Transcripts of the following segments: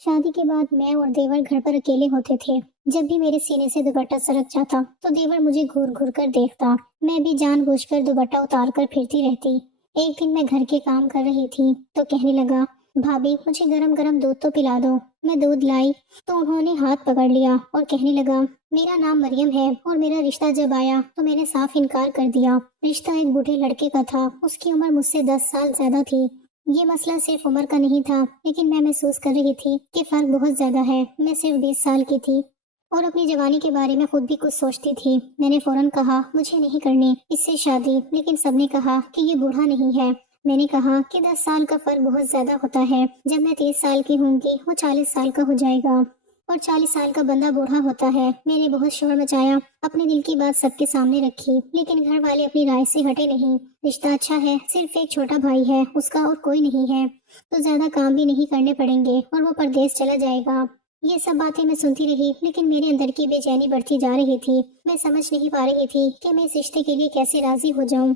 شادی کے بعد میں اور دیور گھر پر اکیلے ہوتے تھے۔ جب بھی میرے سینے سے دوپٹہ سرک جاتا تو دیور مجھے گھور گھور کر دیکھتا۔ میں بھی جان بوجھ کر دوپٹہ اتار کر پھرتی رہتی۔ ایک دن میں گھر کے کام کر رہی تھی تو کہنے لگا، بھابی مجھے گرم گرم دودھ تو پلا دو۔ میں دودھ لائی تو انہوں نے ہاتھ پکڑ لیا اور کہنے لگا، میرا نام مریم ہے اور میرا رشتہ جب آیا تو میں نے صاف انکار کر دیا۔ رشتہ ایک بوڑھے لڑکے کا تھا، اس کی عمر مجھ سے 10 سال زیادہ تھی۔ یہ مسئلہ صرف عمر کا نہیں تھا، لیکن میں محسوس کر رہی تھی کہ فرق بہت زیادہ ہے۔ میں صرف 20 سال کی تھی اور اپنی جوانی کے بارے میں خود بھی کچھ سوچتی تھی۔ میں نے فوراً کہا، مجھے نہیں کرنی اس سے شادی، لیکن سب نے کہا کہ یہ بوڑھا نہیں ہے۔ میں نے کہا کہ 10 سال کا فرق بہت زیادہ ہوتا ہے۔ جب میں 30 سال کی ہوں گی وہ 40 سال کا ہو جائے گا اور 40 سال کا بندہ بوڑھا ہوتا ہے۔ میں نے بہت شور مچایا، اپنے دل کی بات سب کے سامنے رکھی، لیکن گھر والے اپنی رائے سے ہٹے نہیں۔ رشتہ اچھا ہے، صرف ایک چھوٹا بھائی ہے اس کا اور کوئی نہیں ہے، تو زیادہ کام بھی نہیں کرنے پڑیں گے اور وہ پردیس چلا جائے گا۔ یہ سب باتیں میں سنتی رہی، لیکن میرے اندر کی بے چینی بڑھتی جا رہی تھی۔ میں سمجھ نہیں پا رہی تھی کہ میں اس رشتے کے لیے کیسے راضی ہو جاؤں۔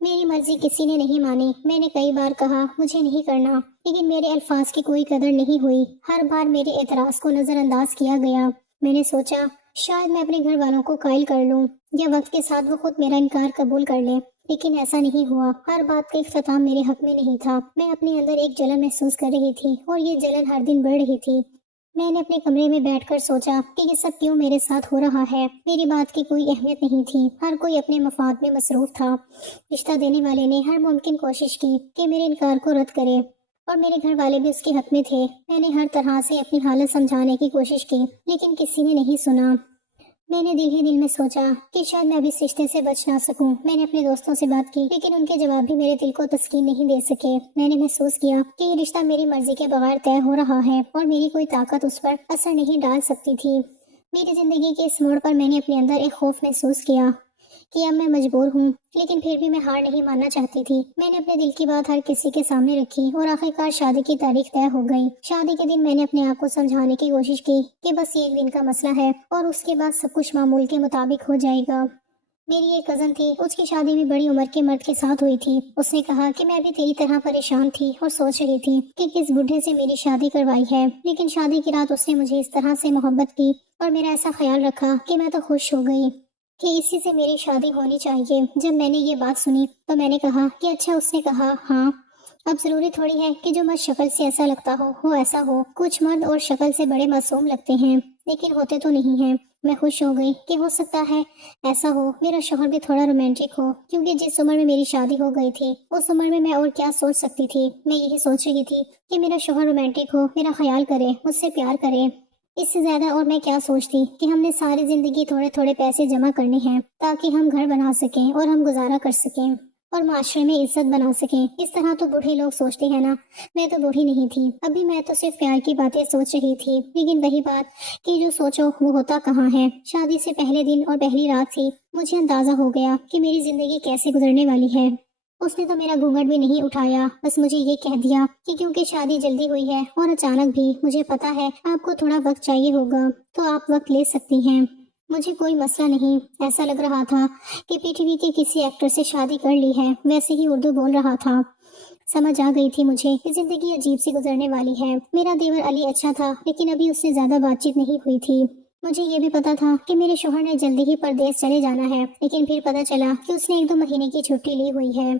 میری مرضی کسی نے نہیں مانی۔ میں نے کئی بار کہا مجھے نہیں کرنا، لیکن میرے الفاظ کی کوئی قدر نہیں ہوئی۔ ہر بار میرے اعتراض کو نظر انداز کیا گیا۔ میں نے سوچا شاید میں اپنے گھر والوں کو قائل کر لوں یا وقت کے ساتھ وہ خود میرا انکار قبول کر لیں، لیکن ایسا نہیں ہوا۔ ہر بات کا اختتام میرے حق میں نہیں تھا۔ میں اپنے اندر ایک جلن محسوس کر رہی تھی اور یہ جلن ہر دن بڑھ رہی تھی۔ میں نے اپنے کمرے میں بیٹھ کر سوچا کہ یہ سب کیوں میرے ساتھ ہو رہا ہے۔ میری بات کی کوئی اہمیت نہیں تھی، ہر کوئی اپنے مفاد میں مصروف تھا۔ رشتہ دینے والے نے ہر ممکن کوشش کی کہ میرے انکار کو رد کرے اور میرے گھر والے بھی اس کے حق میں تھے۔ میں نے ہر طرح سے اپنی حالت سمجھانے کی کوشش کی، لیکن کسی نے نہیں سنا۔ میں نے دل ہی دل میں سوچا کہ شاید میں اب اس رشتے سے بچ نہ سکوں۔ میں نے اپنے دوستوں سے بات کی، لیکن ان کے جواب بھی میرے دل کو تسکین نہیں دے سکے۔ میں نے محسوس کیا کہ یہ رشتہ میری مرضی کے بغیر طے ہو رہا ہے اور میری کوئی طاقت اس پر اثر نہیں ڈال سکتی تھی۔ میری زندگی کے اس موڑ پر میں نے اپنے اندر ایک خوف محسوس کیا کہ اب میں مجبور ہوں، لیکن پھر بھی میں ہار نہیں ماننا چاہتی تھی۔ میں نے اپنے دل کی بات ہر کسی کے سامنے رکھی اور آخرکار شادی کی تاریخ طے ہو گئی۔ شادی کے دن میں نے اپنے آپ کو سمجھانے کی کوشش کی کہ بس یہ ایک دن کا مسئلہ ہے اور اس کے بعد سب کچھ معمول کے مطابق ہو جائے گا۔ میری ایک کزن تھی، اس کی شادی بھی بڑی عمر کے مرد کے ساتھ ہوئی تھی۔ اس نے کہا کہ میں بھی تیری طرح پریشان تھی اور سوچ رہی تھی کہ کس بڈھے سے میری شادی کروائی ہے، لیکن شادی کی رات اس نے مجھے اس طرح سے محبت کی اور میرا ایسا خیال رکھا کہ میں تو خوش ہو گئی کہ اسی سے میری شادی ہونی چاہیے۔ جب میں نے یہ بات سنی تو میں نے کہا کہ اچھا۔ اس نے کہا ہاں، اب ضروری تھوڑی ہے کہ جو مرد شکل سے ایسا لگتا ہو وہ ایسا ہو۔ کچھ مرد اور شکل سے بڑے معصوم لگتے ہیں، لیکن ہوتے تو نہیں ہیں۔ میں خوش ہو گئی کہ ہو سکتا ہے ایسا ہو، میرا شوہر بھی تھوڑا رومانٹک ہو، کیونکہ جس عمر میں میری شادی ہو گئی تھی اس عمر میں اور کیا سوچ سکتی تھی۔ میں یہی سوچ رہی تھی کہ میرا شوہر رومانٹک ہو، میرا خیال کرے، مجھ سے پیار کرے۔ اس سے زیادہ اور میں کیا سوچتی کہ ہم نے ساری زندگی تھوڑے تھوڑے پیسے جمع کرنے ہیں تاکہ ہم گھر بنا سکیں اور ہم گزارا کر سکیں اور معاشرے میں عزت بنا سکیں۔ اس طرح تو بوڑھے لوگ سوچتے ہیں نا۔ میں تو بوڑھی نہیں تھی، ابھی میں تو صرف پیار کی باتیں سوچ رہی تھی، لیکن وہی بات کہ جو سوچو وہ ہوتا کہاں ہے۔ شادی سے پہلے دن اور پہلی رات ہی مجھے اندازہ ہو گیا کہ میری زندگی کیسے گزرنے والی ہے۔ اس نے تو میرا گھونگھٹ بھی نہیں اٹھایا، بس مجھے یہ کہہ دیا کہ کیونکہ شادی جلدی ہوئی ہے اور اچانک بھی، مجھے پتا ہے آپ کو تھوڑا وقت چاہیے ہوگا تو آپ وقت لے سکتی ہیں، مجھے کوئی مسئلہ نہیں۔ ایسا لگ رہا تھا کہ پی ٹی وی کے کسی ایکٹر سے شادی کر لی ہے، ویسے ہی اردو بول رہا تھا۔ سمجھ آ گئی تھی مجھے کہ زندگی عجیب سی گزرنے والی ہے۔ میرا دیور علی اچھا تھا، لیکن ابھی اس سے زیادہ بات چیت نہیں ہوئی تھی۔ مجھے یہ بھی پتا تھا کہ میرے شوہر نے جلدی ہی پردیس چلے جانا ہے، لیکن پھر پتا چلا کہ اس نے 1-2 مہینے کی چھٹی لی ہوئی ہے۔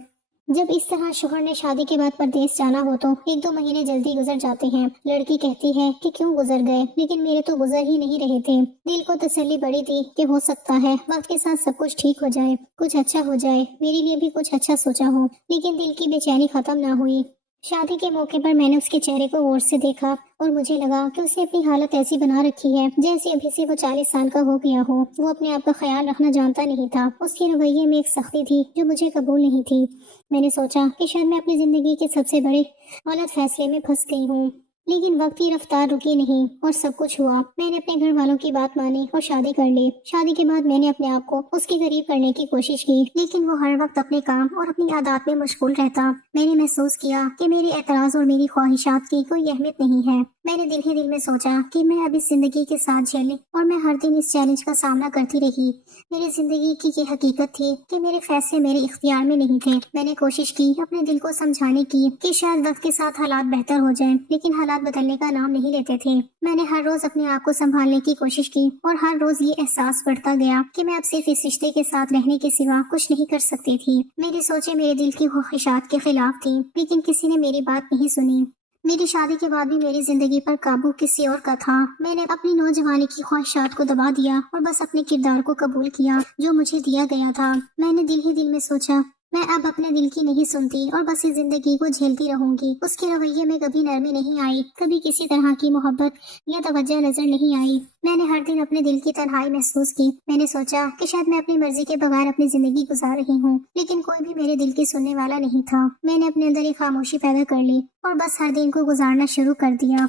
جب اس طرح شوہر نے شادی کے بعد پردیس جانا ہو تو 1-2 مہینے جلدی گزر جاتے ہیں۔ لڑکی کہتی ہے کہ کیوں گزر گئے، لیکن میرے تو گزر ہی نہیں رہے تھے۔ دل کو تسلی بڑی تھی کہ ہو سکتا ہے وقت کے ساتھ سب کچھ ٹھیک ہو جائے، کچھ اچھا ہو جائے، میرے لیے بھی کچھ اچھا سوچا ہو، لیکن دل کی بے چینی ختم نہ ہوئی۔ شادی کے موقع پر میں نے اس کے چہرے کو غور سے دیکھا اور مجھے لگا کہ اس نے اپنی حالت ایسی بنا رکھی ہے جیسے ابھی سے وہ 40 سال کا ہو گیا ہو۔ وہ اپنے آپ کا خیال رکھنا جانتا نہیں تھا۔ اس کے رویے میں ایک سختی تھی جو مجھے قبول نہیں تھی۔ میں نے سوچا کہ شاید میں اپنی زندگی کے سب سے بڑے غلط فیصلے میں پھنس گئی ہوں، لیکن وقت کی رفتار رکی نہیں اور سب کچھ ہوا۔ میں نے اپنے گھر والوں کی بات مانی اور شادی کر لی۔ شادی کے بعد میں نے اپنے آپ کو اس کے قریب کرنے کی کوشش کی، لیکن وہ ہر وقت اپنے کام اور اپنی عادات میں مشغول رہتا۔ میں نے محسوس کیا کہ میرے اعتراض اور میری خواہشات کی کوئی اہمیت نہیں ہے۔ मैंने दिल ही दिल में सोचा कि मैं अब इस जिंदगी के साथ झेलने और मैं हर दिन इस चैलेंज का सामना करती रही। मेरी जिंदगी की ये हकीकत थी कि मेरे फैसले मेरे इख्तियार में नहीं थे। मैंने कोशिश की अपने दिल को समझाने की कि शायद वक्त के साथ हालात बेहतर हो जाएं, लेकिन हालात बदलने का नाम नहीं लेते थे। मैंने हर रोज अपने आप को संभालने की कोशिश की और हर रोज ये एहसास बढ़ता गया कि मैं अब सिर्फ इस रिश्ते के साथ रहने के सिवा कुछ नहीं कर सकती थी। मेरी सोचें मेरे दिल की ख्वाहिशात के खिलाफ थी, लेकिन किसी ने मेरी बात नहीं सुनी। मेरी शादी के बाद भी मेरी जिंदगी पर काबू किसी और का था। मैंने अपनी नौजवानी की ख्वाहिशात को दबा दिया और बस अपने किरदार को कबूल किया जो मुझे दिया गया था। मैंने दिल ही दिल में सोचा मैं अब अपने दिल की नहीं सुनती और बस इस जिंदगी को झेलती रहूंगी। उसके रवैये में कभी नरमी नहीं आई, कभी किसी तरह की मोहब्बत या तवज्जो नजर नहीं आई। मैंने हर दिन अपने दिल की तन्हाई महसूस की। मैंने सोचा कि शायद मैं अपनी मर्जी के बगैर अपनी जिंदगी गुजार रही हूँ, लेकिन कोई भी मेरे दिल की सुनने वाला नहीं था। मैंने अपने अंदर एक खामोशी पैदा कर ली और बस हर दिन को गुजारना शुरू कर दिया।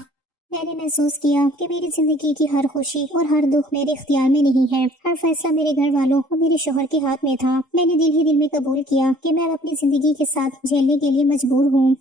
मैंने महसूस किया कि मेरी जिंदगी की हर खुशी और हर दुख मेरे इख्तियार में नहीं है। हर फैसला मेरे घर वालों और मेरे शोहर के हाथ में था। मैंने दिल ही दिल में कबूल किया कि मैं अब अपनी जिंदगी के साथ झेलने के लिए मजबूर हूँ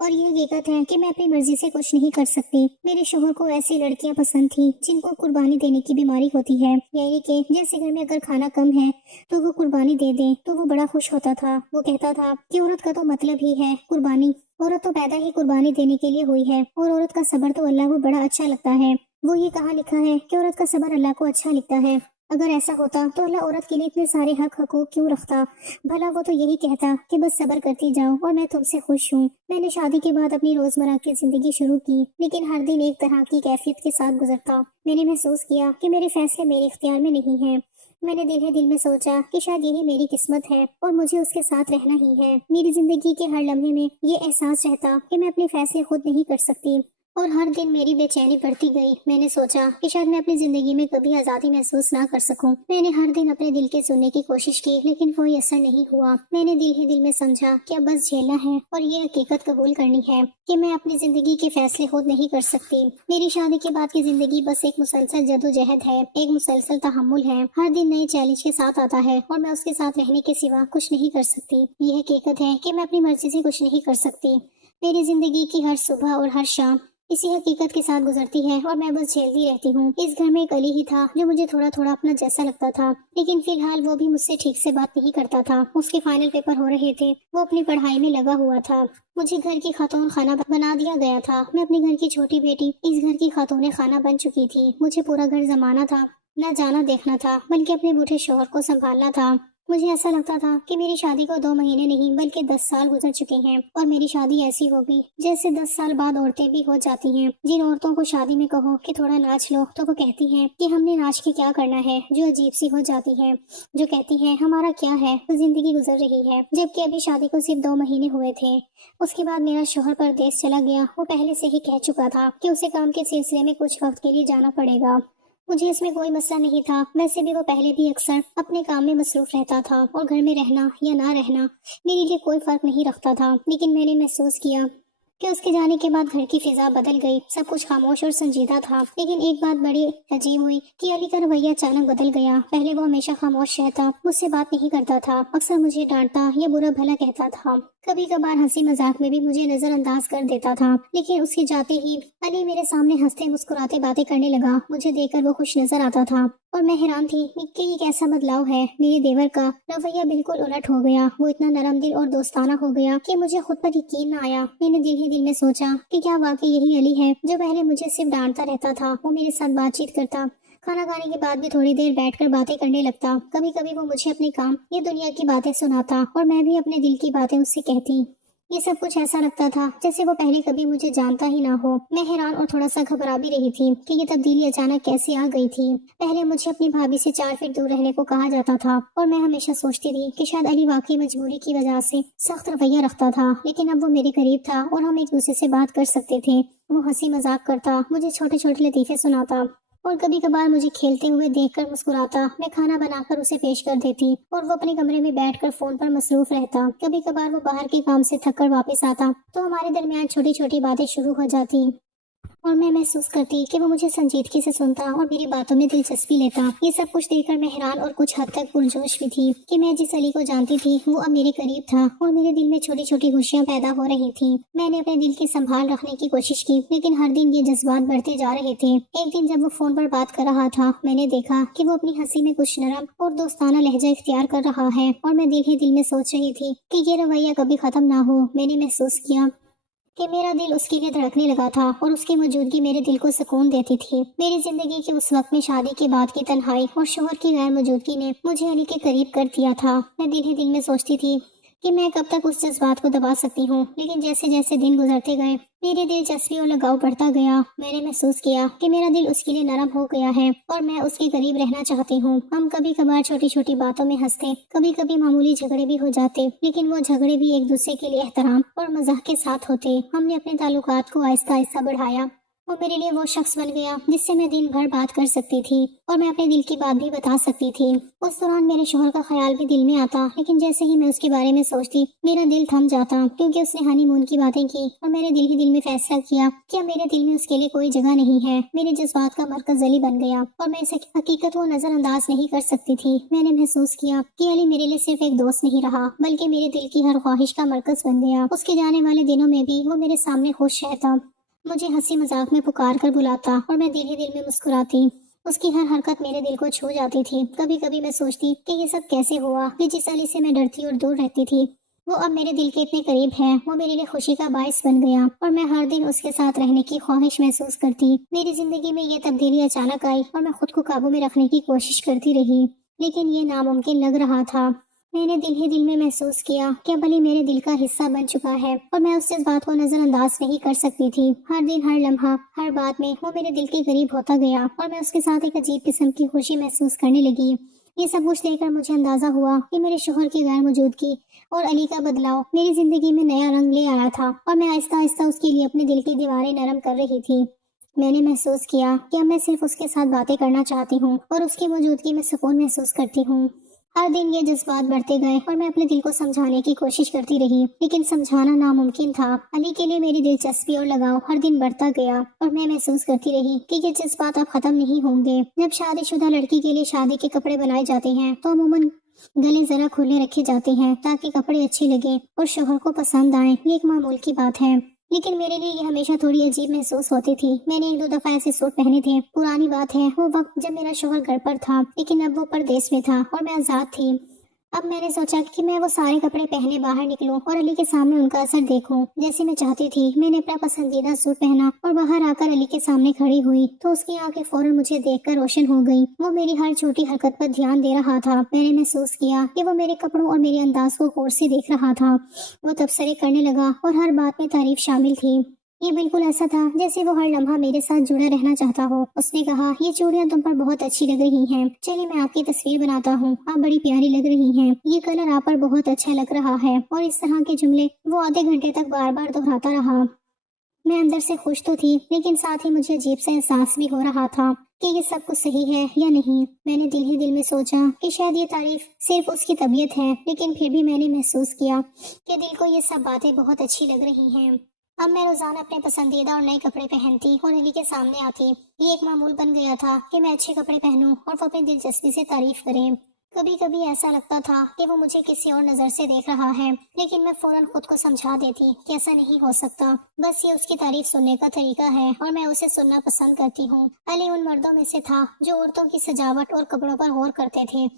और ये हकीकत है कि मैं अपनी मर्जी से कुछ नहीं कर सकती। मेरे शोहर को ऐसी लड़कियां पसंद थी जिनको कुर्बानी देने की बीमारी होती है, यानी कि जैसे घर में अगर खाना कम है तो वो कुर्बानी दे दे तो वो बड़ा खुश होता था। वो कहता था कि औरत का तो मतलब ही है कुर्बानी, औरत तो पैदा ही कुर्बानी देने के लिए हुई है और औरत का सब्र तो अल्लाह को बड़ा अच्छा लगता है। वो ये कहा लिखा है कि औरत का सब्र अल्लाह को अच्छा लगता है। अगर ऐसा होता तो अल्लाह औरत के लिए इतने सारे हक हकूक क्यों रखता? भला वो तो यही कहता कि बस सब्र करती जाओ और मैं तुमसे खुश हूँ। मैंने शादी के बाद अपनी रोजमर्रा की जिंदगी शुरू की, लेकिन हर दिन एक तरह की कैफियत के साथ गुजरता। मैंने महसूस किया कि मेरे फैसले मेरे इख्तियार में नहीं है। मैंने दिल ही दिल में सोचा कि शायद यही मेरी किस्मत है और मुझे उसके साथ रहना ही है। मेरी जिंदगी के हर लम्हे में ये एहसास रहता कि मैं अपने फैसले खुद नहीं कर सकती और हर दिन मेरी बेचैनी बढ़ती गई। मैंने सोचा कि शायद मैं अपनी जिंदगी में कभी आजादी महसूस ना कर सकूं। मैंने हर दिन अपने दिल के सुनने की कोशिश की, लेकिन कोई असर नहीं हुआ। मैंने दिल ही दिल में समझा कि अब बस झेलना है और ये हकीकत कबूल करनी है कि मैं अपनी जिंदगी के फैसले खुद नहीं कर सकती। मेरी शादी के बाद की जिंदगी बस एक मुसलसल जदोजहद है, एक मुसलसल तहम्मुल है। हर दिन नए चैलेंज के साथ आता है और मैं उसके साथ रहने के सिवा कुछ नहीं कर सकती। ये हकीकत है कि मैं अपनी मर्जी से कुछ नहीं कर सकती। मेरी जिंदगी की हर सुबह और हर शाम इसी हकीकत के साथ गुजरती है और मैं बस झेलती रहती हूँ। इस घर में एक अली ही था जो मुझे थोड़ा थोड़ा अपना जैसा लगता था, लेकिन फिलहाल वो भी मुझसे ठीक से बात नहीं करता था। उसके फाइनल पेपर हो रहे थे, वो अपनी पढ़ाई में लगा हुआ था। मुझे घर की खातून खाना बना दिया गया था। मैं अपने घर की छोटी बेटी, इस घर की खातून खाना बन चुकी थी। मुझे पूरा घर जमाना था, न जाना देखना था, बल्कि अपने बूढ़े शौहर को संभालना था। मुझे ऐसा लगता था कि मेरी शादी को 2 महीने नहीं बल्कि 10 साल गुजर चुके हैं और मेरी शादी ऐसी होगी जैसे 10 साल बाद औरतें भी हो जाती हैं। जिन औरतों को शादी में कहो कि थोड़ा नाच लो तो वो कहती हैं कि हमने नाच के क्या करना है, जो अजीब सी हो जाती है, जो कहती हैं हमारा क्या है, तो जिंदगी गुजर रही है। जबकि अभी शादी को सिर्फ 2 महीने हुए थे। उसके बाद मेरा शोहर परदेश चला गया। वो पहले से ही कह चुका था कि उसे काम के सिलसिले में कुछ वक्त के लिए जाना पड़ेगा। मुझे इसमें कोई मसला नहीं था। वैसे भी वो पहले भी अक्सर अपने काम में मसरूफ रहता था और घर में रहना या ना रहना मेरे लिए कोई फर्क नहीं रखता था। लेकिन मैंने महसूस किया कि उसके जाने के बाद घर की फिजा बदल गई। सब कुछ खामोश और संजीदा था। लेकिन एक बात बड़ी अजीब हुई कि अली का रवैया अचानक बदल गया। पहले वो हमेशा खामोश रहता, मुझसे बात नहीं करता था, अक्सर मुझे डांटता या बुरा भला कहता था, कभी कभार हंसी मजाक में भी मुझे नजरअंदाज कर देता था। लेकिन उसके जाते ही अली मेरे सामने हंसते मुस्कुराते बातें करने लगा। मुझे देखकर वो खुश नजर आता था और मैं हैरान थी कि ये कैसा बदलाव है। मेरे देवर का रवैया बिल्कुल उलट हो गया। वो इतना नरम दिल और दोस्ताना हो गया कि मुझे खुद पर यकीन न आया। मैंने दिल ही दिल में सोचा कि क्या वाकई यही अली है जो पहले मुझे सिर्फ डांटता रहता था। वो मेरे साथ बातचीत करता, खाना खाने के बाद भी थोड़ी देर बैठकर बातें करने लगता। कभी कभी वो मुझे अपने काम या दुनिया की बातें सुनाता और मैं भी अपने दिल की बातें उससे कहती। ये सब कुछ ऐसा लगता था जैसे वो पहले कभी मुझे जानता ही ना हो। मैं हैरान और थोड़ा सा घबरा भी रही थी कि ये तब्दीली अचानक कैसे आ गई थी। पहले मुझे अपनी भाभी से 4 फीट दूर रहने को कहा जाता था और मैं हमेशा सोचती थी कि शायद अली वाकई मजबूरी की वजह से सख्त रवैया रखता था। लेकिन अब वो मेरे करीब था और हम एक दूसरे से बात कर सकते थे। वो हंसी मजाक करता, मुझे छोटे छोटे लतीफे सुनाता और कभी कभार मुझे खेलते हुए देखकर मुस्कुराता। मैं खाना बनाकर उसे पेश कर देती और वो अपने कमरे में बैठकर फोन पर मसरूफ रहता। कभी कभार वो बाहर के काम से थक कर वापस आता तो हमारे दरमियान छोटी छोटी बातें शुरू हो जाती। और मैं महसूस करती कि वो मुझे संजीदगी से सुनता और मेरी बातों में दिलचस्पी लेता। ये सब कुछ देखकर मैं हैरान और कुछ हद तक पुरजोश भी थी कि मैं जिस अली को जानती थी वो अब मेरे करीब था और मेरे दिल में छोटी छोटी खुशियां पैदा हो रही थी। मैंने अपने दिल की संभाल रखने की कोशिश की, लेकिन हर दिन ये जज्बात बढ़ते जा रहे थे। एक दिन जब वो फोन पर बात कर रहा था, मैंने देखा कि वो अपनी हंसी में कुछ नरम और दोस्ताना लहजा इख्तियार कर रहा है और मैं दिल ही दिल में सोच रही थी कि ये रवैया कभी खत्म ना हो। मैंने महसूस किया कि मेरा दिल उसके लिए धड़कने लगा था और उसकी मौजूदगी मेरे दिल को सुकून देती थी। मेरी जिंदगी के उस वक्त में शादी के बाद की तन्हाई और शोहर की गैर मौजूदगी ने मुझे अली के करीब कर दिया था। मैं दिल ही दिल में सोचती थी कि मैं कब तक उस जज्बात को दबा सकती हूँ, लेकिन जैसे जैसे दिन गुजरते गए मेरी दिलचस्पी और लगाव बढ़ता गया। मैंने महसूस किया कि मेरा दिल उसके लिए नरम हो गया है और मैं उसके करीब रहना चाहती हूँ। हम कभी कभार छोटी छोटी बातों में हंसते, कभी कभी मामूली झगड़े भी हो जाते, लेकिन वो झगड़े भी एक दूसरे के लिए एहतराम और मजाक के साथ होते। हमने अपने ताल्लुकात को आहिस्ता आहिस्ता बढ़ाया। वो मेरे लिए वो शख्स बन गया जिससे मैं दिन भर बात कर सकती थी और मैं अपने दिल की बात भी बता सकती थी। उस दौरान मेरे शोहर का ख्याल भी दिल में आता, लेकिन जैसे ही मैं उसके बारे में सोचती मेरा दिल थम जाता, क्योंकि उसने हनीमून की बातें की और मैंने दिल ही दिल में फैसला किया कि अब मेरे दिल में उसके लिए कोई जगह नहीं है। मेरे जज्बात का मरकज अली बन गया और मैं इस हकीकत को नजरअंदाज नहीं कर सकती थी। मैंने महसूस किया कि अली मेरे लिए सिर्फ एक दोस्त नहीं रहा, बल्कि मेरे दिल की हर ख्वाहिश का मरकज बन गया। उसके जाने वाले दिनों में भी वो मेरे सामने खुश रहता, मुझे हंसी मजाक में पुकार कर बुलाता और मैं दिल ही दिल में मुस्कुराती। उसकी हर हरकत मेरे दिल को छू जाती थी। कभी कभी मैं सोचती कि ये सब कैसे हुआ कि जिस अली से मैं डरती और दूर रहती थी वो अब मेरे दिल के इतने करीब है। वो मेरे लिए खुशी का बायस बन गया और मैं हर दिन उसके साथ रहने की ख्वाहिश महसूस करती। मेरी जिंदगी में ये तब्दीली अचानक आई और मैं खुद को काबू में रखने की कोशिश करती रही, लेकिन ये नामुमकिन लग रहा था। मैंने दिल ही दिल में महसूस किया कि अब अली मेरे दिल का हिस्सा बन चुका है और मैं उससे इस बात को नजरअंदाज नहीं कर सकती थी। हर दिन, हर लम्हा, हर बात में वो मेरे दिल के करीब होता गया और मैं उसके साथ एक अजीब किस्म की खुशी महसूस करने लगी। ये सब कुछ देखकर मुझे अंदाजा हुआ कि मेरे शोहर की गैर मौजूदगी और अली का बदलाव मेरी जिंदगी में नया रंग ले आया था और मैं आहिस्ता आहिस्ता उसके लिए अपने दिल की दीवारें नरम कर रही थी। मैंने महसूस किया कि अब मैं सिर्फ उसके साथ बातें करना चाहती हूँ और उसकी मौजूदगी में सुकून महसूस करती हूँ। हर दिन ये जज्बात बढ़ते गए और मैं अपने दिल को समझाने की कोशिश करती रही, लेकिन समझाना नामुमकिन था। अली के लिए मेरी दिलचस्पी और लगाव हर दिन बढ़ता गया और मैं महसूस करती रही कि ये जज्बात अब खत्म नहीं होंगे। जब शादीशुदा लड़की के लिए शादी के कपड़े बनाए जाते हैं तो अमूमन गले जरा खुले रखे जाते हैं ताकि कपड़े अच्छे लगे और शोहर को पसंद आए। ये एक मामूल की बात है, लेकिन मेरे लिए ये हमेशा थोड़ी अजीब महसूस होती थी। मैंने एक दो दफा ऐसे सूट पहने थे। पुरानी बात है, वो वक्त जब मेरा शोहर घर पर था, लेकिन अब वो परदेश में था और मैं आजाद थी। अब मैंने सोचा कि मैं वो सारे कपड़े पहने बाहर निकलूं और अली के सामने उनका असर देखूं जैसे मैं चाहती थी। मैंने अपना पसंदीदा सूट पहना और बाहर आकर अली के सामने खड़ी हुई तो उसकी आंखें फौरन मुझे देखकर रोशन हो गई। वो मेरी हर छोटी हरकत पर ध्यान दे रहा था। मैंने महसूस किया कि वो मेरे कपड़ों और मेरे अंदाज को गौर से देख रहा था। वो तबसरे करने लगा और हर बात में तारीफ शामिल थी। ये बिल्कुल ऐसा था जैसे वो हर लम्हा मेरे साथ जुड़ा रहना चाहता हो। उसने कहा, ये चूड़ियां तुम पर बहुत अच्छी लग रही हैं। चलिए मैं आपकी तस्वीर बनाता हूँ, आप बड़ी प्यारी लग रही हैं। ये कलर आप पर बहुत अच्छा लग रहा है। और इस तरह के जुमले वो आधे घंटे तक बार बार दोहराता रहा। मैं अंदर से खुश तो थी, लेकिन साथ ही मुझे अजीब सा एहसास भी हो रहा था कि ये सब कुछ सही है या नहीं। मैंने दिल ही दिल में सोचा कि शायद ये तारीफ सिर्फ उसकी तबीयत है, लेकिन फिर भी मैंने महसूस किया कि दिल को ये सब बातें बहुत अच्छी लग रही हैं। अब मैं रोजाना अपने पसंदीदा और नए कपड़े पहनती और अली के सामने आती। ये एक मामूल बन गया था कि मैं अच्छे कपड़े पहनूं और वो अपनी दिलचस्पी से तारीफ करे। कभी कभी ऐसा लगता था कि वो मुझे किसी और नजर से देख रहा है, लेकिन मैं फौरन खुद को समझा देती कि ऐसा नहीं हो सकता। बस ये उसकी तारीफ सुनने का तरीका है और मैं उसे सुनना पसंद करती हूँ। अली उन मर्दों में से था जो औरतों की सजावट और कपड़ों पर गौर करते थे।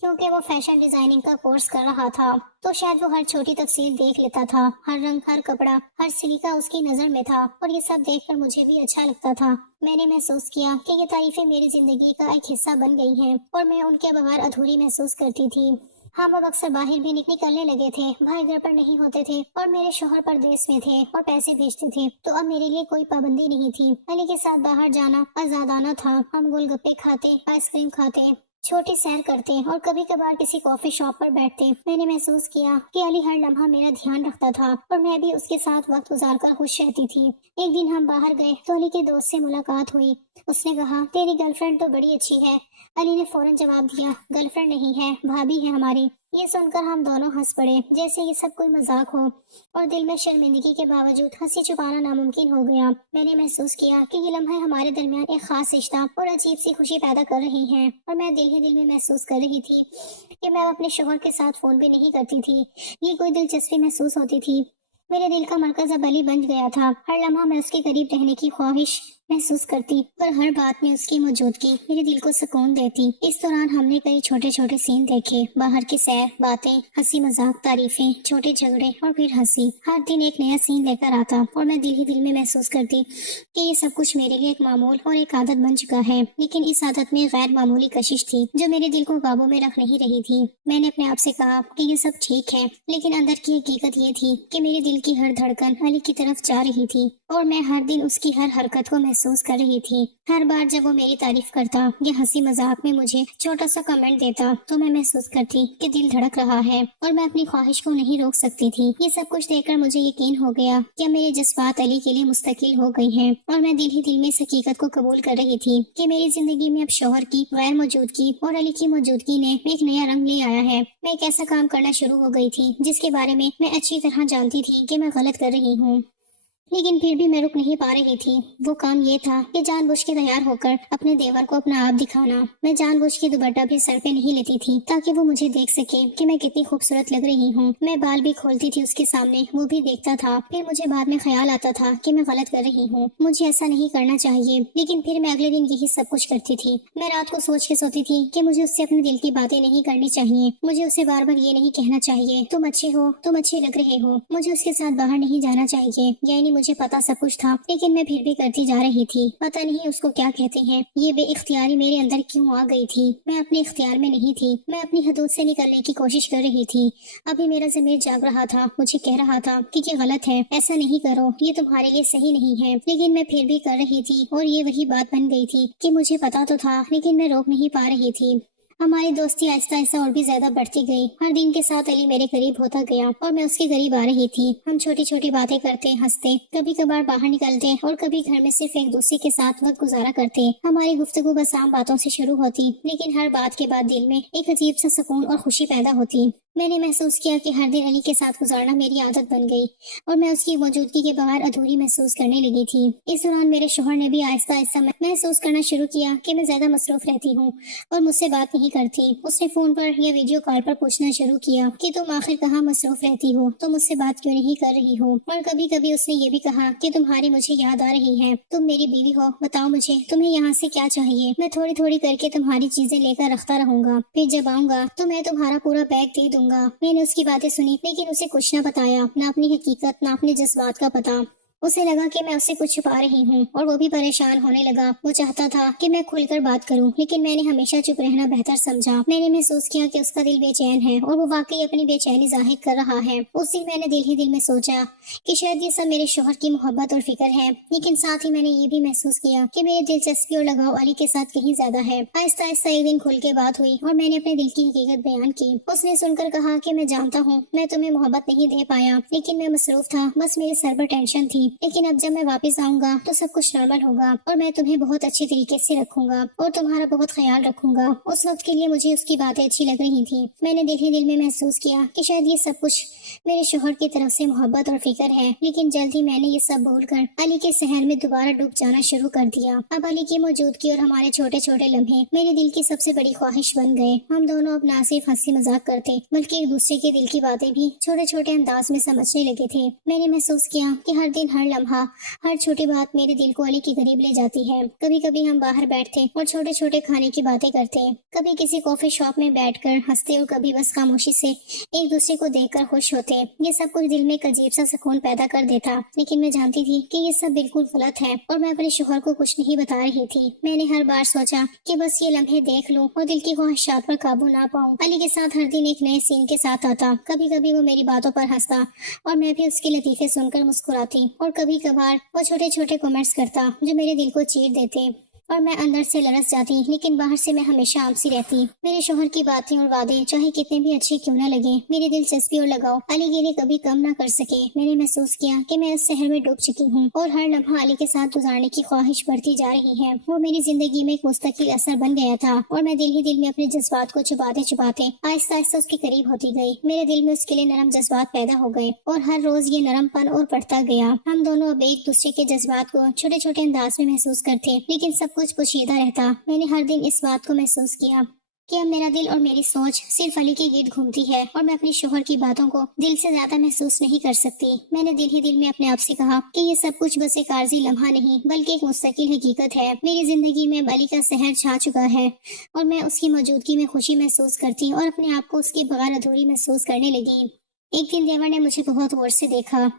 क्योंकि वो फैशन डिजाइनिंग का कोर्स कर रहा था तो शायद वो हर छोटी तफसील देख लेता था। हर रंग, हर कपड़ा, हर सलीका उसकी नजर में था और ये सब देखकर मुझे भी अच्छा लगता था। मैंने महसूस किया कि ये तारीफें मेरी जिंदगी का एक हिस्सा बन गई हैं और मैं उनके बगैर अधूरी महसूस करती थी। हम अब अक्सर बाहर भी निकलने लगे थे। भाई घर पर नहीं होते थे और मेरे शोहर परदेश में थे और पैसे भेजते थे, तो अब मेरे लिए कोई पाबंदी नहीं थी। अली के साथ बाहर जाना आजादाना था। हम गोलगप्पे खाते, आइसक्रीम खाते, छोटी सैर करते और कभी कभार किसी कॉफी शॉप पर बैठते। मैंने महसूस किया कि अली हर लम्हा मेरा ध्यान रखता था और मैं भी उसके साथ वक्त गुजारकर खुश रहती थी। एक दिन हम बाहर गए तो अली के दोस्त से मुलाकात हुई। उसने कहा, तेरी गर्लफ्रेंड तो बड़ी अच्छी है। अली ने फौरन जवाब दिया, गर्लफ्रेंड नहीं है, भाभी है हमारी। ये सुनकर हम दोनों हंस पड़े, जैसे ये सब कोई मजाक हो, और दिल में शर्मिंदगी के बावजूद हंसी छुपाना नामुमकिन हो गया। मैंने महसूस किया कि ये लम्हे हमारे दरमियान एक खास रिश्ता और अजीब सी खुशी पैदा कर रही हैं, और मैं दिल ही दिल में महसूस कर रही थी कि मैं अपने शोहर के साथ फोन भी नहीं करती थी। ये कोई दिलचस्पी महसूस होती थी। मेरे दिल का मरकज अब अली बन गया था। हर लम्हा मैं उसके करीब रहने की ख्वाहिश महसूस करती, और हर बात में उसकी मौजूदगी मेरे दिल को सुकून देती। इस दौरान हमने कई छोटे छोटे सीन देखे, बाहर की सैर, बातें, हंसी मजाक, तारीफें, छोटे झगड़े और फिर हंसी। हर दिन एक नया सीन लेकर आता, और मैं दिल ही दिल में महसूस करती कि ये सब कुछ मेरे लिए एक मामूल और एक आदत बन चुका है। लेकिन इस आदत में गैर मामूली कशिश थी जो मेरे दिल को काबू में रख नहीं रही थी। मैंने अपने आप से कहा कि ये सब ठीक है, लेकिन अंदर की हकीकत ये थी कि मेरे दिल की हर धड़कन अली की तरफ जा रही थी, और मैं हर दिन उसकी हर हरकत को महसूस कर रही थी। हर बार जब वो मेरी तारीफ करता या हंसी मजाक में मुझे छोटा सा कमेंट देता, तो मैं महसूस करती कि दिल धड़क रहा है, और मैं अपनी ख्वाहिश को नहीं रोक सकती थी। ये सब कुछ देखकर मुझे यकीन हो गया कि अब मेरे जज्बात अली के लिए मुस्तकिल हो गई हैं, और मैं दिल ही दिल में इस हकीकत को कबूल कर रही थी कि मेरी जिंदगी में अब शौहर की गैर मौजूदगी और अली की मौजूदगी ने एक नया रंग ले आया है। मैं एक ऐसा काम करना शुरू हो गई थी जिसके बारे में मैं अच्छी तरह जानती थी कि मैं गलत कर रही हूँ, लेकिन फिर भी मैं रुक नहीं पा रही थी। वो काम ये था कि जानबूझ के तैयार होकर अपने देवर को अपना आप दिखाना। मैं जानबूझ के दुपट्टा भी सर पे नहीं लेती थी ताकि वो मुझे देख सके कि मैं कितनी खूबसूरत लग रही हूँ। मैं बाल भी खोलती थी उसके सामने, वो भी देखता था। फिर मुझे बाद में ख्याल आता था कि मैं गलत कर रही हूँ, मुझे ऐसा नहीं करना चाहिए, लेकिन फिर मैं अगले दिन यही सब कुछ करती थी। मैं रात को सोच के सोती थी कि मुझे उससे अपने दिल की बातें नहीं करनी चाहिए, मुझे उसे बार बार ये नहीं कहना चाहिए तुम अच्छे हो, तुम अच्छे लग रहे हो, मुझे उसके साथ बाहर नहीं जाना चाहिए। यानी मुझे पता सब कुछ था, लेकिन मैं फिर भी करती जा रही थी। पता नहीं उसको क्या कहते हैं, ये बेइख्तियारी मेरे अंदर क्यों आ गई थी। मैं अपने इख्तियार में नहीं थी, मैं अपनी हदूद से निकलने की कोशिश कर रही थी। अभी मेरा ज़मीर जाग रहा था, मुझे कह रहा था कि ये गलत है, ऐसा नहीं करो, ये तुम्हारे लिए सही नहीं है, लेकिन मैं फिर भी कर रही थी। और ये वही बात बन गई थी कि मुझे पता तो था, लेकिन मैं रोक नहीं पा रही थी। हमारी दोस्ती आहिस्ता आहिस्ता और भी ज्यादा बढ़ती गई। हर दिन के साथ अली मेरे करीब होता गया, और मैं उसके करीब आ रही थी। हम छोटी छोटी बातें करते, हंसते, कभी कभार बाहर निकलते, और कभी घर में सिर्फ एक दूसरे के साथ वक्त गुजारा करते। हमारी गुफ्तगू बस आम बातों से शुरू होती, लेकिन हर बात के बाद दिल में एक अजीब सा सुकून और खुशी पैदा होती। मैंने महसूस किया कि हर दिन अली के साथ गुजारना मेरी आदत बन गई, और मैं उसकी मौजूदगी के बगैर अधूरी महसूस करने लगी थी। इस दौरान मेरे शोहर ने भी आहिस्ता आहिस्ता महसूस करना शुरू किया कि मैं ज्यादा मसरूफ रहती हूँ और मुझसे बात नहीं करती। उसने फोन पर या वीडियो कॉल पर पूछना शुरू किया कि तुम आखिर कहाँ मसरूफ रहती हो, तुम मुझसे बात क्यों नहीं कर रही हो। और कभी कभी उसने ये भी कहा कि तुम्हारी मुझे याद आ रही है, तुम मेरी बीवी हो, बताओ मुझे तुम्हें यहाँ से क्या चाहिए, मैं थोड़ी थोड़ी करके तुम्हारी चीजें लेकर रखता रहूंगा, फिर जब आऊंगा तो मैं तुम्हारा पूरा बैग दे दूंगा। मैंने उसकी बातें सुनी, लेकिन उसे कुछ न बताया, न अपनी हकीकत, न अपने जज्बात का पता। उसे लगा कि मैं उससे कुछ छुपा रही हूँ, और वो भी परेशान होने लगा। वो चाहता था कि मैं खुलकर बात करूँ, लेकिन मैंने हमेशा चुप रहना बेहतर समझा। मैंने महसूस किया कि उसका दिल बेचैन है, और वो वाकई अपनी बेचैनी जाहिर कर रहा है। उस दिन मैंने दिल ही दिल में सोचा कि शायद ये सब मेरे शोहर की मोहब्बत और फिक्र है, लेकिन साथ ही मैंने ये भी महसूस किया कि मेरी दिलचस्पी और लगाव अली के साथ कहीं ज्यादा है। आहिस्ता आहिस्ता एक दिन खुल के बात हुई, और मैंने अपने दिल की हकीकत बयान की। उसने सुनकर कहा कि मैं जानता हूँ मैं तुम्हें मोहब्बत नहीं दे पाया, लेकिन मैं मसरूफ था, बस मेरे सर पर टेंशन थी। लेकिन अब जब मैं वापस आऊंगा तो सब कुछ नॉर्मल होगा, और मैं तुम्हें बहुत अच्छे तरीके से रखूंगा और तुम्हारा बहुत ख्याल रखूंगा। उस वक्त के लिए मुझे उसकी बातें अच्छी लग रही थी। मैंने दिल ही दिल में महसूस किया कि शायद ये सब कुछ मेरे शोहर की तरफ से मोहब्बत और फिक्र है, लेकिन जल्द ही मैंने ये सब भूलकर अली के शहर में दोबारा डूब जाना शुरू कर दिया। अब अली की मौजूदगी और हमारे छोटे छोटे लम्हे मेरे दिल की सबसे बड़ी ख्वाहिश बन गए। हम दोनों अब ना सिर्फ हंसी मजाक करते, बल्कि एक दूसरे के दिल की बातें भी छोटे छोटे अंदाज में समझने लगे थे। मैंने महसूस किया कि हर दिन, हर लम्हा, हर छोटी बात मेरे दिल को अली के करीब ले जाती है। कभी कभी हम बाहर बैठते और छोटे छोटे खाने की बातें करते, कभी किसी कॉफी शॉप में बैठकर हंसते, और कभी बस खामोशी से एक दूसरे को देखकर खुश होते। ये सब कुछ दिल में एक अजीब सा सुकून पैदा कर देता, लेकिन मैं जानती थी कि ये सब बिल्कुल गलत है, और मैं अपने शोहर को कुछ नहीं बता रही थी। मैंने हर बार सोचा कि बस ये लम्हे देख लूं और दिल की ख्वाहिशात पर काबू ना पाऊं। अली के साथ हर दिन एक नए सीन के साथ आता। कभी कभी वो मेरी बातों पर हंसता, और मैं भी उसके लतीफे सुनकर मुस्कुराती, और कभी कभार वो छोटे छोटे कमेंट्स करता जो मेरे दिल को चीर देते। और मैं अंदर से लरस जाती, लेकिन बाहर से मैं हमेशा आमसी रहती। मेरे शोहर की बातें और वादे चाहे कितने भी अच्छे क्यों न लगे, मेरी दिलचस्पी और लगाव अली के लिए कभी कम न कर सके। मैंने महसूस किया कि मैं इस शहर में डूब चुकी हूँ और हर लम्हा अली के साथ गुजारने की ख्वाहिश बढ़ती जा रही है। वो मेरी जिंदगी में एक मुस्तकिल असर बन गया था और मैं दिल ही दिल में अपने जज्बात को छुपाते छुपाते आहिस्ता आहिस्ता उसके करीब होती गई। मेरे दिल में उसके लिए नरम जज्बात पैदा हो गए और हर रोज ये नरमपन और बढ़ता गया। हम दोनों अब एक दूसरे के जज्बात को छोटे छोटे अंदाज में महसूस करते, लेकिन सब कुछ पोशीदा रहता। मैंने हर दिन इस बात को महसूस किया कि अब मेरा दिल और मेरी सोच सिर्फ अली के गिर्द घूमती है और मैं अपने शोहर की बातों को दिल से ज्यादा महसूस नहीं कर सकती। मैंने दिल ही दिल में अपने आप से कहा कि ये सब कुछ बस एक आर्जी लम्हा नहीं बल्कि एक मुस्तकिल हकीकत है। मेरी जिंदगी में अब अली का सहर छा चुका है और मैं उसकी मौजूदगी में खुशी महसूस करती और अपने आप को उसके बगैर अधूरी महसूस करने लगी। एक दिन देवर ने मुझे बहुत गौर से देखा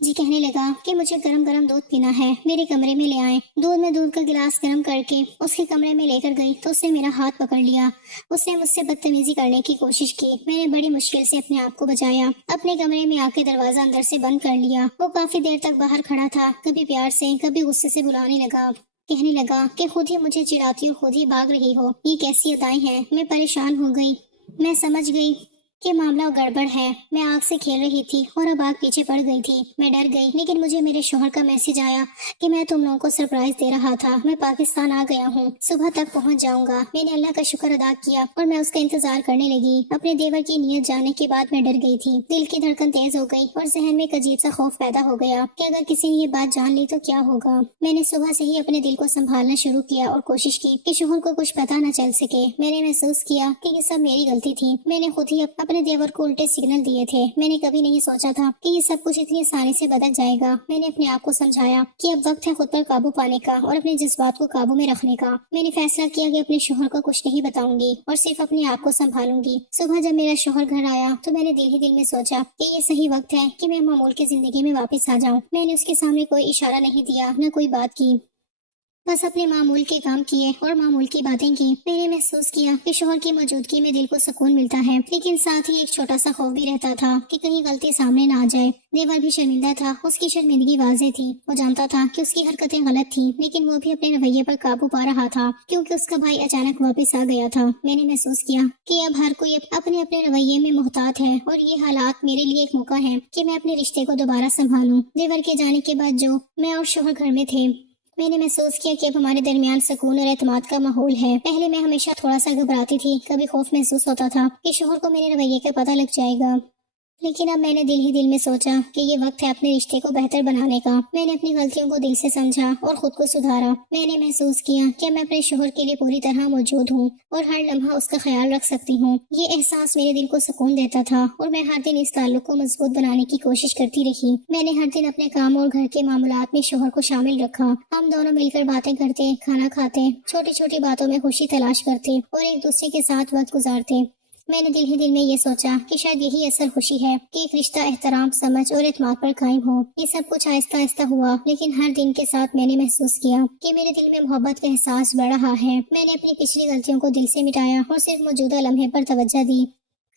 जी कहने लगा कि मुझे गरम गरम दूध पीना है, मेरे कमरे में ले आए। दूध का गिलास गरम करके उसके कमरे में लेकर गई तो उसने मेरा हाथ पकड़ लिया। उसने मुझसे बदतमीजी करने की कोशिश की। मैंने बड़ी मुश्किल से अपने आप को बचाया, अपने कमरे में आके दरवाजा अंदर से बंद कर लिया। वो काफी देर तक बाहर खड़ा था, कभी प्यार से कभी गुस्से से बुलाने लगा। कहने लगा कि खुद ही मुझे चिढ़ाती हो, खुद ही भाग रही हो, ये कैसी अदाएं हैं। मैं परेशान हो गई। मैं समझ गई कि मामला गड़बड़ है। मैं आग से खेल रही थी और अब आग पीछे पड़ गई थी। मैं डर गई, लेकिन मुझे मेरे शोहर का मैसेज आया कि मैं तुम लोगों को सरप्राइज दे रहा था। मैं पाकिस्तान आ गया हूँ, सुबह तक पहुँच जाऊंगा। मैंने अल्लाह का शुक्र अदा किया और मैं उसका इंतजार करने लगी। अपने देवर की नीयत जानने के बाद मैं डर गई थी। दिल की धड़कन तेज हो गई और जहन में एक अजीब सा खौफ पैदा हो गया कि अगर किसी ने ये बात जान ली तो क्या होगा। मैंने सुबह से ही अपने दिल को संभालना शुरू किया और कोशिश की कि शोहर को कुछ पता न चल सके। मैंने महसूस किया कि ये सब मेरी गलती थी। मैंने खुद ही अपने देवर को उल्टे सिग्नल दिए थे। मैंने कभी नहीं सोचा था कि ये सब कुछ इतनी आसानी से बदल जाएगा। मैंने अपने आप को समझाया कि अब वक्त है खुद पर काबू पाने का और अपने जज्बात को काबू में रखने का। मैंने फैसला किया कि अपने शोहर को कुछ नहीं बताऊंगी और सिर्फ अपने आप को संभालूंगी। सुबह जब मेरा शोहर घर आया तो मैंने दिल ही दिल में सोचा कि ये सही वक्त है कि मैं मामूल की जिंदगी में वापस आ जाऊं। मैंने उसके सामने कोई इशारा नहीं दिया, न कोई बात की, बस अपने मामूल के काम किए और मामूल की बातें की। मैंने महसूस किया कि शोहर की मौजूदगी में दिल को सुकून मिलता है, लेकिन साथ ही एक छोटा सा खौफ भी रहता था कि कहीं गलती सामने ना आ जाए। देवर भी शर्मिंदा था, उसकी शर्मिंदगी वाज़ेह थी। वो जानता था कि उसकी हरकतें गलत थी, लेकिन वो भी अपने रवैये पर काबू पा रहा था क्योंकि उसका भाई अचानक वापस आ गया था। मैंने महसूस किया कि अब हर कोई अपने अपने रवैये में मुहतात है और ये हालात मेरे लिए एक मौका है कि मैं अपने रिश्ते को दोबारा संभालूं। देवर के जाने के बाद जो मैं और शोहर घर में थे, मैंने महसूस किया कि अब हमारे दरमियान सुकून और एतमाद का माहौल है। पहले मैं हमेशा थोड़ा सा घबराती थी, कभी खौफ महसूस होता था कि शोहर को मेरे रवैये का पता लग जाएगा, लेकिन अब मैंने दिल ही दिल में सोचा कि ये वक्त है अपने रिश्ते को बेहतर बनाने का। मैंने अपनी गलतियों को दिल से समझा और खुद को सुधारा। मैंने महसूस किया कि मैं अपने शोहर के लिए पूरी तरह मौजूद हूँ और हर लम्हा उसका ख्याल रख सकती हूँ। ये एहसास मेरे दिल को सुकून देता था और मैं हर दिन इस ताल्लुक को मजबूत बनाने की कोशिश करती रही। मैंने हर दिन अपने काम और घर के मामलात में शोहर को शामिल रखा। हम दोनों मिलकर बातें करते, खाना खाते, छोटी छोटी बातों में खुशी तलाश करते और एक दूसरे के साथ वक्त गुजारते। मैंने दिल ही दिल में ये सोचा कि शायद यही असल खुशी है कि एक रिश्ता एहतराम, समझ और एतमाद पर कायम हो। ये सब कुछ आहिस्ता आहिस्ता हुआ, लेकिन हर दिन के साथ मैंने महसूस किया कि मेरे दिल में मोहब्बत का एहसास बढ़ रहा है। मैंने अपनी पिछली गलतियों को दिल से मिटाया और सिर्फ मौजूदा लम्हे पर तवज्जो दी।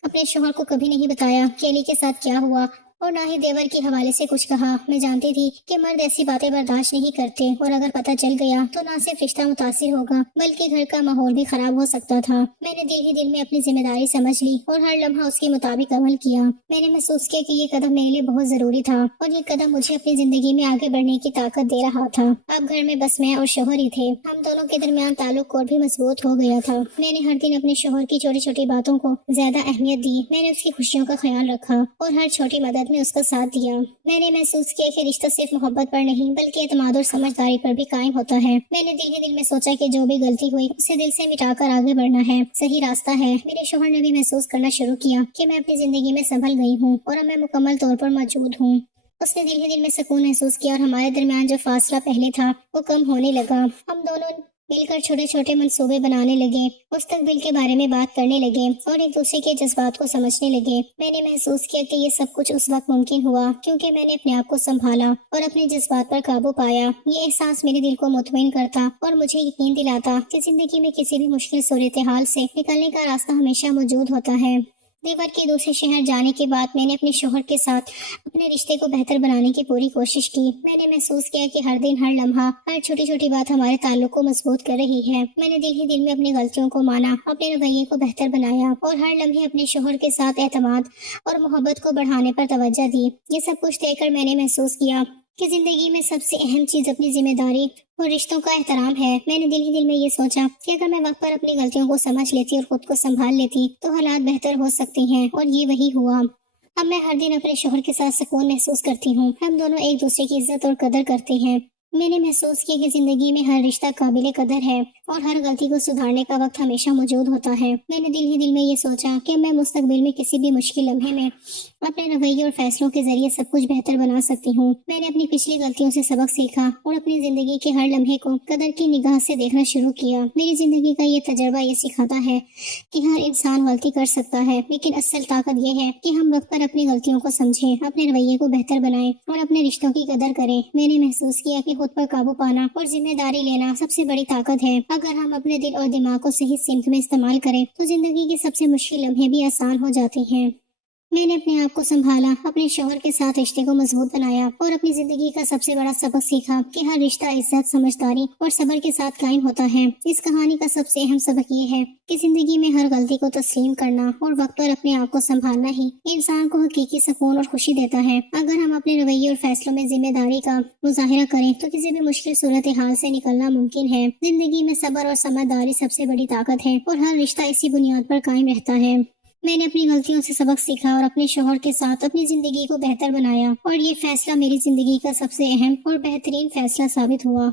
अपने शोहर को कभी नहीं बताया कि अली के साथ क्या हुआ और ना ही देवर के हवाले से कुछ कहा। मैं जानती थी कि मर्द ऐसी बातें बर्दाश्त नहीं करते और अगर पता चल गया तो ना सिर्फ रिश्ता मुतासिर होगा बल्कि घर का माहौल भी खराब हो सकता था। मैंने दिल ही दिल में अपनी जिम्मेदारी समझ ली और हर लम्हा उसके मुताबिक अमल किया। मैंने महसूस किया कि ये कदम मेरे लिए बहुत जरूरी था और ये कदम मुझे अपनी जिंदगी में आगे बढ़ने की ताकत दे रहा था। अब घर में बस मैं और शोहर ही थे। हम दोनों के दरमियान ताल्लुक और भी मजबूत हो गया था। मैंने हर दिन अपने शोहर की छोटी छोटी बातों को ज्यादा अहमियत दी। मैंने उसकी खुशियों का ख्याल रखा और हर छोटी मदद में उसका साथ दिया। मैंने महसूस किया कि रिश्ता सिर्फ मोहब्बत पर नहीं बल्कि एतमाद और समझदारी पर भी कायम होता है। मैंने दिल ही दिल में सोचा कि जो भी गलती हुई उसे दिल से मिटाकर आगे बढ़ना है, सही रास्ता है। मेरे शोहर ने भी महसूस करना शुरू किया कि मैं अपनी जिंदगी में संभल गई हूँ और अब मैं मुकम्मल तौर पर मौजूद हूँ। उसने दिल ही दिल में सुकून महसूस किया और हमारे दरमियान जो फासला पहले था वो कम होने लगा। हम दोनों मिलकर छोटे छोटे मंसूबे बनाने लगे, मुस्तकबिल के बारे में बात करने लगे और एक दूसरे के जज्बात को समझने लगे। मैंने महसूस किया कि ये सब कुछ उस वक्त मुमकिन हुआ क्योंकि मैंने अपने आप को संभाला और अपने जज्बात पर काबू पाया। ये एहसास मेरे दिल को मुतमईन करता और मुझे यकीन दिलाता कि जिंदगी में किसी भी मुश्किल सूरत हाल से निकलने का रास्ता हमेशा मौजूद होता है। देवर के दूसरे शहर जाने के बाद मैंने अपने शोहर के साथ अपने रिश्ते को बेहतर बनाने की पूरी कोशिश की। मैंने महसूस किया कि हर दिन, हर लम्हा, हर छोटी छोटी बात हमारे ताल्लुक को मजबूत कर रही है। मैंने दिल ही दिल में अपनी गलतियों को माना, अपने रवैये को बेहतर बनाया और हर लम्हे अपने शोहर के साथ एतमाद और मोहब्बत को बढ़ाने पर तवज्जो दी। ये सब कुछ देखकर मैंने महसूस किया कि जिंदगी में सबसे अहम चीज अपनी जिम्मेदारी और रिश्तों का एहतराम है। मैंने दिल ही दिल में ये सोचा कि अगर मैं वक्त पर अपनी गलतियों को समझ लेती और खुद को संभाल लेती तो हालात बेहतर हो सकते हैं, और ये वही हुआ। अब मैं हर दिन अपने शोहर के साथ सुकून महसूस करती हूँ। हम दोनों एक दूसरे की इज्जत और कदर करते हैं। मैंने महसूस किया कि जिंदगी में हर रिश्ता काबिले कदर है और हर गलती को सुधारने का वक्त हमेशा मौजूद होता है। मैंने दिल ही दिल में ये सोचा कि मैं मुस्तकबिल में किसी भी मुश्किल लम्हे में अपने रवैये और फैसलों के जरिए सब कुछ बेहतर बना सकती हूँ। मैंने अपनी पिछली गलतियों से सबक सीखा और अपनी जिंदगी के हर लम्हे को कदर की निगाह से देखना शुरू किया। मेरी जिंदगी का ये तजर्बा ये सिखाता है कि हर इंसान गलती कर सकता है, लेकिन असल ताकत ये है कि हम वक्त पर अपनी गलतियों को समझें, अपने रवैये को बेहतर बनाएं और अपने रिश्तों की कदर करें। मैंने महसूस किया कि खुद पर काबू पाना और जिम्मेदारी लेना सबसे बड़ी ताकत है। अगर हम अपने दिल और दिमाग को सही सिमत में इस्तेमाल करें तो जिंदगी के सबसे मुश्किल लम्हे भी आसान हो जाते हैं। मैंने अपने आप को संभाला, अपने शोहर के साथ रिश्ते को मजबूत बनाया और अपनी जिंदगी का सबसे बड़ा सबक सीखा कि हर रिश्ता इज्जत, समझदारी और सब्र के साथ कायम होता है। इस कहानी का सबसे अहम सबक ये है कि जिंदगी में हर गलती को तस्लीम करना और वक्त पर अपने आप को संभालना ही इंसान को हकीकी सुकून और खुशी देता है। अगर हम अपने रवैये और फैसलों में जिम्मेदारी का मुजाहिरा करें तो किसी भी मुश्किल सूरत हाल से निकलना मुमकिन है। जिंदगी में सब्र और समझदारी सबसे बड़ी ताकत है और हर रिश्ता इसी बुनियाद पर कायम रहता है। मैंने अपनी गलतियों से सबक सीखा और अपने शोहर के साथ अपनी जिंदगी को बेहतर बनाया, और ये फैसला मेरी जिंदगी का सबसे अहम और बेहतरीन फैसला साबित हुआ।